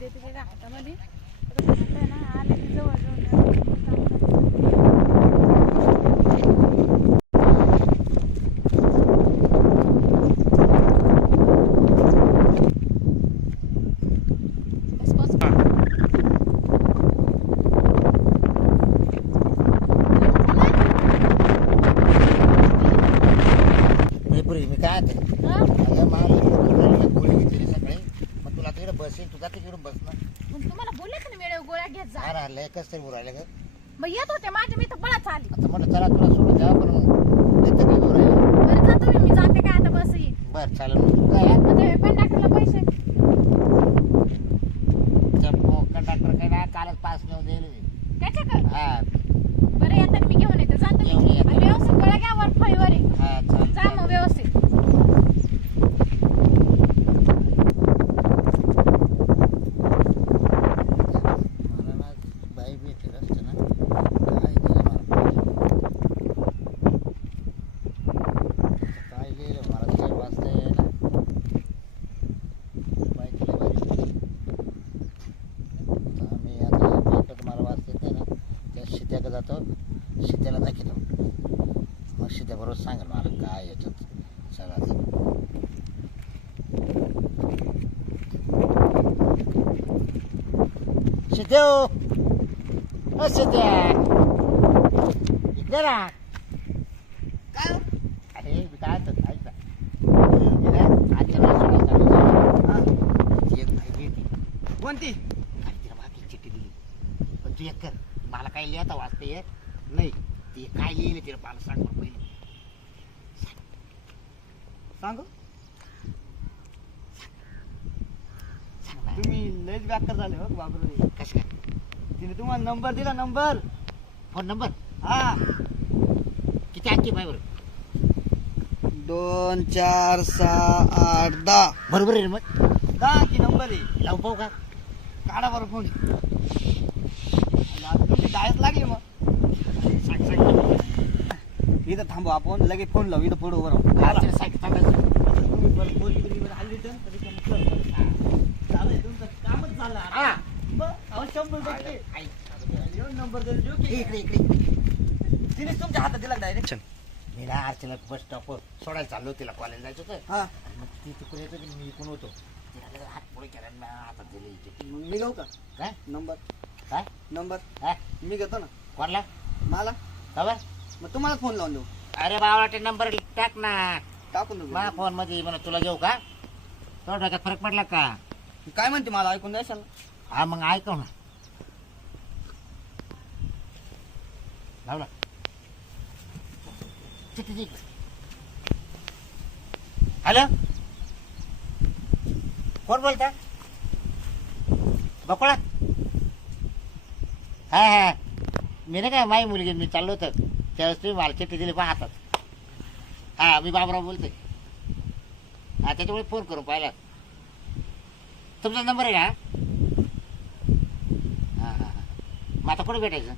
देते त्याच्या हातामध्ये. आता आहे ना आले की जवळ जवळ मी काय गोळी घेतली सकाळी. मग तुला तिकडे बस येईल, तुझा तिकडून बस ना. तुम्हाला बोलले का नाही वेळेवर गोळ्या घेत जा. अरे हल्लं एकच तरी उरायला ग. मग येत होते माझे, मी तर बळाच आली. आता म्हणलं चला तुला सोडून द्या, पण मग येतं काही उरायला. बरं जा तुम्ही, मी जाते काय आता बस येईल. बरं चालेल. मग तू काय मग ते कंडक्टरला पैसे कंडक्टर काही ना कालच पास नेऊन दिले त्याच्याकडे. हा. बरं येताना मी घेऊन येते. जा तुम्ही घेऊन ये. आणि व्यवस्थित गोळ्या घ्या, वर फळीवर आहे. हा चालेल. जा मग व्यवस्थित. मला ना बाई भेटेल असतं ना, काय दिलं मला, काय लिहिलं मला काय वाचता येईना. बाई तिला बरी. आता मी आता बायकोत मला वाचता येत नाही ना, त्या शित्याकडे जातो, शित्याला दाखवतो. मग शित्याबरोबर सांगेल मला काय याच्यात सगळं. शिदेव शिद्या इकडे ना. काय हो? अरे मी काय म्हणतो ऐक ना. मी ना आजच्या वेळेस सोडायला चाललो. हा, ती एक बाई भेटली. कोणती? आणि तिला मागे चिठ्ठी दिली. पण तू एक कर, मला काही लिहिता वाचता येत नाही. ती काय लिहिली तिला मला सांग बरं पहिले. सांगू सांग ना. तुम्ही लयच व्याकर झाले हो बाबरू. कसं काय? तिने तुम्हाला नंबर दिला, नंबर. फोन नंबर हा, किती आणखी बाई बरं? 2 4 6 8 10. बरोबर आहे रे मग. 10 की नंबर आहे. लावून पाहू का? काढा बरं फोन. तुम्ही डायच लागली मग. सांग सांग. इथं थांबू आपण, लगेच फोन लावू. इथं पुढे उभं राहू. हा, तिला सांग थांबायचं. तुम्ही परत पोरगी बिरगी हल्ली तर तरी पण चालेल, तुमचं कामच झालं आता. हा. मग अहो 100%. ऐक. येऊन नंबर दिला देऊ की? इकडे इकडे. तिनेच तुमच्या हातात दिला डायरेक्ट. मी ना अर्चना बस स्टॉप सोडायला चाललो, तिला कॉलेज जायचं होतं. हा, आणि मग ती तिकडे येतो की मी इकडून होतो. तिला लगेच हात पुढे केला आणि माझ्या हातात दिले इथे. मग मी घेऊ का काय नंबर? काय नंबर काय मी घेतो ना. कोणला मला खबर? मग तुम्हाला फोन लावून देऊ. अरे बाबा ते नंबर टाक ना टाकून देऊ. माझ्या फोन मध्ये. म्हणून तुला घेऊ का? तुला डोक्यात फरक पडला का? काय म्हणते मला ऐकून द्यायचं ना. हा मग ऐकव ना. लावला हॅलो, कोण बोलता? बकोळा? हा हा, मी नाही काय माझी मुलगी, मी चाललो होतं त्यावेळेस तुम्ही मला चिठ्ठी दिली पाहतात. हा मी बाबराव बोलतोय. हा त्याच्यामुळे फोन करून पाहिला. तुमचा नंबर आहे का? हां हां हां. मग आता कुठे भेटायचं?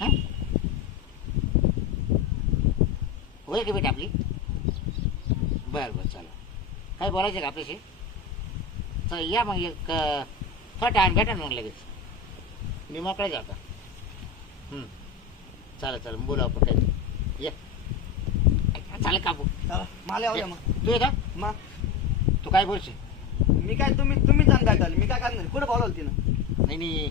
हां होईल की भेट आपली? बरं बरं चालेल. काय बोलायचं का आपल्याशी? तर या मग एक थोडा टाईम भेटा ना मग लगेच. मी मोकळा जाता. चालेल चालेल, बोला आपण काय. ये चालेल कापू. चला मला येऊ द्या मग. तू ये का? मग तू काय बोलशील? मी काय, तुम्ही जाण काय चालेल, मी काय करणार? कुठं बोलावलं तिनं? नाही नाही,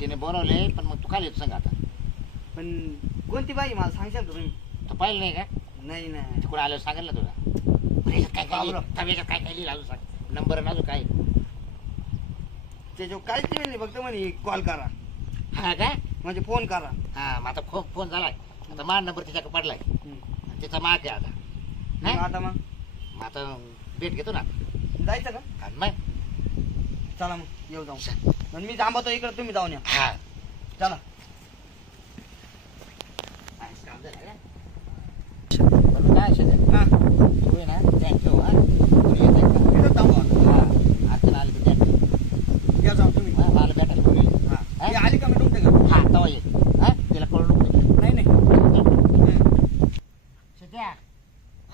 तिने बोलवले पण मग तू काय येतो सांग आता. पण कोणती बाई मला सांगशाल का तुम्ही? तू पाहिलं नाही का? नाही नाही. तिकडे आल्यावर सांगेल ना तुला. याच्यात काय काय लिहिलं? याच्यात काय काय लिहिलं अजून सांग. नंबर अजून काय? त्याच्यावर काहीच नाही, फक्त म्हणे कॉल करा हा काय? म्हणजे फोन करा. हा मग आता खूप फोन झालाय. आता माझा नंबर तिच्याकडे पडलाय. तिचा माग आहे आता. मग आता मग मग आता भेट घेतो ना. जायचं का? आणि मग चला मग येऊ जाऊ. आणि मी थांबवतो इकडे, तुम्ही जाऊन या. हा चला. काय असेल हा, तू ना थँक्यू. हा कोणी येत आहे का? इथं थांबवा. हा आता आलं तर थँक्यू. या जाऊ तुम्ही. हा मला भेटायला कोणी येईल. हा, ती आली का मी तुमच्या घरी? हा तवा ये. हा तिला कळू नको. नाही नाही. सध्या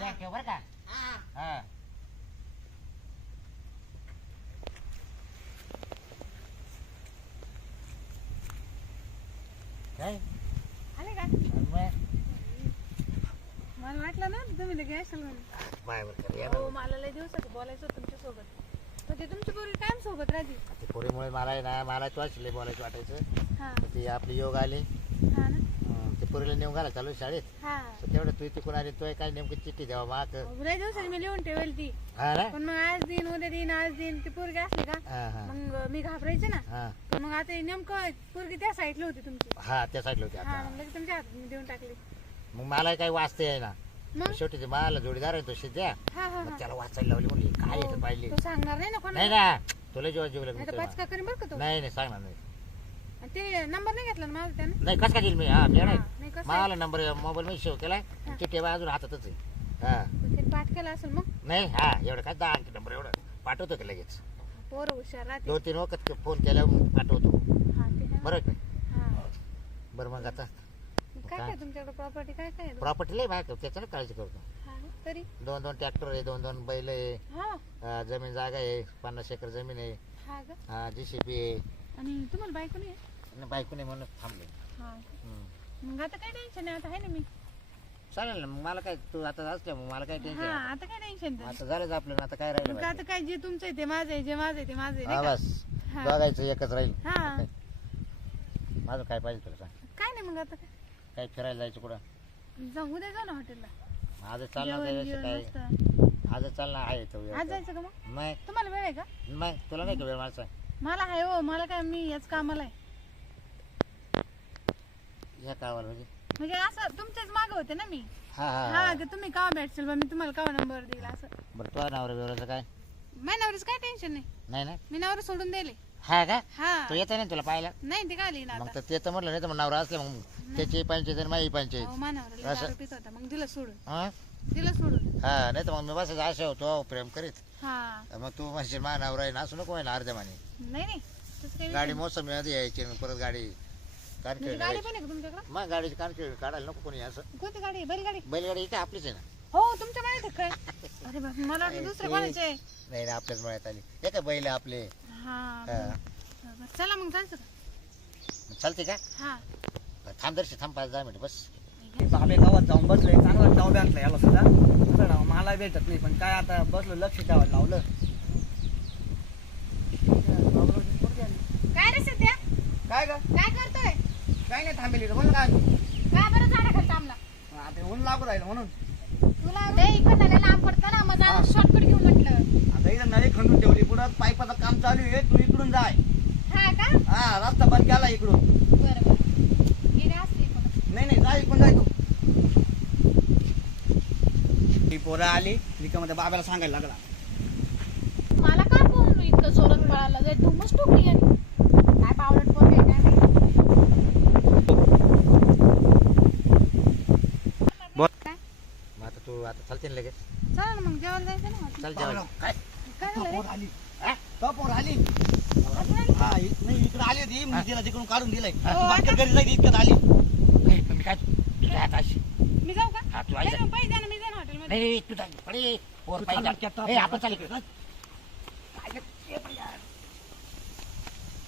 थँक्यू बरं का? हा काय आले का आणि मग मला वाटलं ना तुम्ही लगे असाल म्हणून. बाय बरं कर, या ना. हो मला लय दिवसात बोलायचं होतं तुमच्या सोबत. तर ते तुमची पोरी कायम सोबत राहते. ते पोरीमुळे मला आहे ना मला तो लय बोलायचं वाटायचं. हा ते आपले योग आले हा ना ते पोरीला नेऊन घाला चालू शाळेत. हा तर तेवढं तू तिकडून आली तो काय नेमकी चिठ्ठी द्यावा माग. लय दिवसात मी लिहून ठेवेल ती. हा ना पण मग आज दिन उद्या दिन आज दिन ती पोरगी असली का हा हा मग मी घाबरायचे ना. हा पण मग आता हे नेमकं पोरगी त्या साईडला होती तुमची. हा त्या साईडला होती हा आता. मग लगेच तुमच्या हातात मी देऊन टाकली. मग मला काही वाचता आहे ना मग शेवटी ते मला जोडीदार आहे तो सिद्ध्या. हा हा मग हा त्याला वाचायला लावली म्हणली काय येतं पाहिजे. तो सांगणार नाही ना नाही कोणाला. ना तुला जेव्हा जीव नाही तर लागला पाचका करीन बरं का तो. नाही नाही सांगणार नाही. आणि ते नंबर नाही घेतला ना माझा त्यानं. नाही कसं काय देईल मी हा मी नाही नाही कसं मला नंबर मोबाईल मध्ये सेव्ह केलाय चिठ्ठी अजून हातातच आहे. हा त्याने पाठ केला असेल मग. नाही हा एवढं काय 10 अंकी नंबर एवढं पाठवतो की लगेच. पोरं हुशार राहते. 2-3 वखत फोन केल्यावर पाठवतो. हा ते काय बरं आहे का हा बरं मग आता मग काय काय तुमच्याकडे प्रॉपर्टी काय काय आहे? प्रॉपर्टी लय माहिती त्याचं ना काळजी करतो. हा ना, तरी 2-2 ट्रॅक्टर आहे 2-2 बैल आहे. हा जमीन जागा आहे 50 एकर जमीन आहे. हा का हा JCB आहे. आणि तुम्हाला बायको नाही आहे? आणि बायको नाही म्हणून थांबले. हा हम्म. मग आता काय टेन्शन नाही आता आहे ना मी. चालेल ना मग मला काय तू आता असल्या मग मला काय हा टेन्शन आता काय टेन्शन नाही. आता झालंच आपलं ना आता काय राहिलं मग बाकी? आता काय जे तुमचं आहे ते माझं आहे जे माझं आहे ते माझं आहे हा नाही का? बस हा. बघायचं एकच राहील. हा माझं काय पाहिजे तुला सांग काय नाही मग आता काय काय फिरायला जायचं कुठं जाऊ उद्या जाऊ ना हॉटेलला. आज चालणार जेवण काय जेवण काय मस्त. आज चालणार आहे तो आज जायचं का मग मग तुम्हाला वेळ आहे का? मग तुला नाही का वेळ माझा मला आहे हो मला काय मी याच कामाला आहे. या कावाला म्हणजे असं तुमच्याच मागं होते ना मी. हा हा हा हा की तुम्ही कावा भेटशील बा मी तुम्हाला कावा नंबर देईल असं. बरं तुझ्या नवरा बिवराचं काय माझ्या नवरीच काय टेन्शन नाही. नाही ना मी नवरा सोडून दिले. हा का हा तो येत नाही तुला पाहायला नाही ते काय लिहिलं मग आता. तर ते तर म्हटलं नाही तर मग नवरा असले मग त्याची पंचायत आणि माझी पंचायत अहो, माझ्या नवऱ्याला असं. दारू पित होता मग दिलं सोडून हा दिलं सोडून. हा नाही तर मग मी बस असे होतो प्रेम करीत हा मग तू म्हणशील मा नवरा आहे ना असू नको व्हायला अर्ध्या माने नाही नाही तसं काही गाडी नाही. मोसम आधी यायची आणि परत गाडी म्हणजे कानखेळ गाडी पण आहे का तुमच्याकडे? मग गाडीची कानखेळ काढायला नको कोणी असं कोणती गाडी आहे? बैलगाडी? बैलगाडी इथे आपलीच आहे ना हो तुमच्या माहिती काय? अरे बाप मला वाटलं दुसऱ्या कोणाचे आहे. नाही ना आपल्याच मळ्यात आली हे काय बैल आपले हा हा. बरं. चला मग जायचं का? चालते का हा थांब दर्शी थांब 5-10 मिनिट बस बाबे गावात जाऊन बसलोय चांगला डाव बँकला याला सुद्धा दुसरा डाव मला भेटत नाही पण काय आता बसलो लक्ष ठेवायला लावलं. काय रे सध्या काय ग काय करतोय? काय नाही थांबेली रे बोल काय काय बरं झाडाखाली थांबला? आता ऊन लागू राहिलं म्हणून तुला लय इकडनं लांब पडतं ना मग जरा शॉर्टकट घेऊ म्हटलं. आता इथं नळी खंडून ठेवली पुढं पाईपाचं काम चालू आहे तू इकडून जाय. हा का? हा रस्ता बंद केला इकडून. बरं बरं गेले असते पण. नाही नाही जाय इकडून जाय तू. ही पोरं आली रिकामध्ये बाबाला सांगायला लागला. मला काय पोहून इतकं जोरात पळाला जाय धुमच टोकली आणि काय पावलट पोरं आहे काय माहिती. काय? मग आता तू आता चालते ना लगेच चला ना मग जेवायला जायचं ना मग. चल जेवायला. काय काय झालं रे? पोर आली तो पोर आली अजून आली? हा नाही इकडे आली होती मी तिला तिकडून काढून दिलंय हो, तू बाहेर आता? घरी जाईल इतक्यात आली. नाही, पण मी काय तुझ्या हात अशी मी जाऊ का? हा, तू आई नाही जा. मग पैसे द्या ना मी जाईन हॉटेलमध्ये. नाही नाही तू चाल अरे पोर तू पाहिजे चाल, त्या ए, आपण चाल इकडे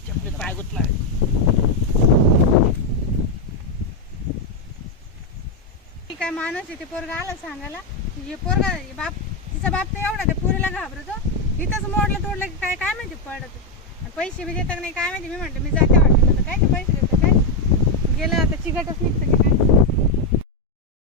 चपलीत पाय गुतला ती काय माणूस आहे ते पोरगा आला सांगायला हे पोरगा हे बाप तिचा बाप तर एवढा त्या पोरीला घाबरतो इथंच मोडलं तोडलं की काय काय माहिती पडत. आणि पैसे बी देतात नाही काय माहिती मी म्हटलं मी जाते हॉटेलला तर काय ते पैसे देतात काय गेलं आता चिकटच निघतं की काय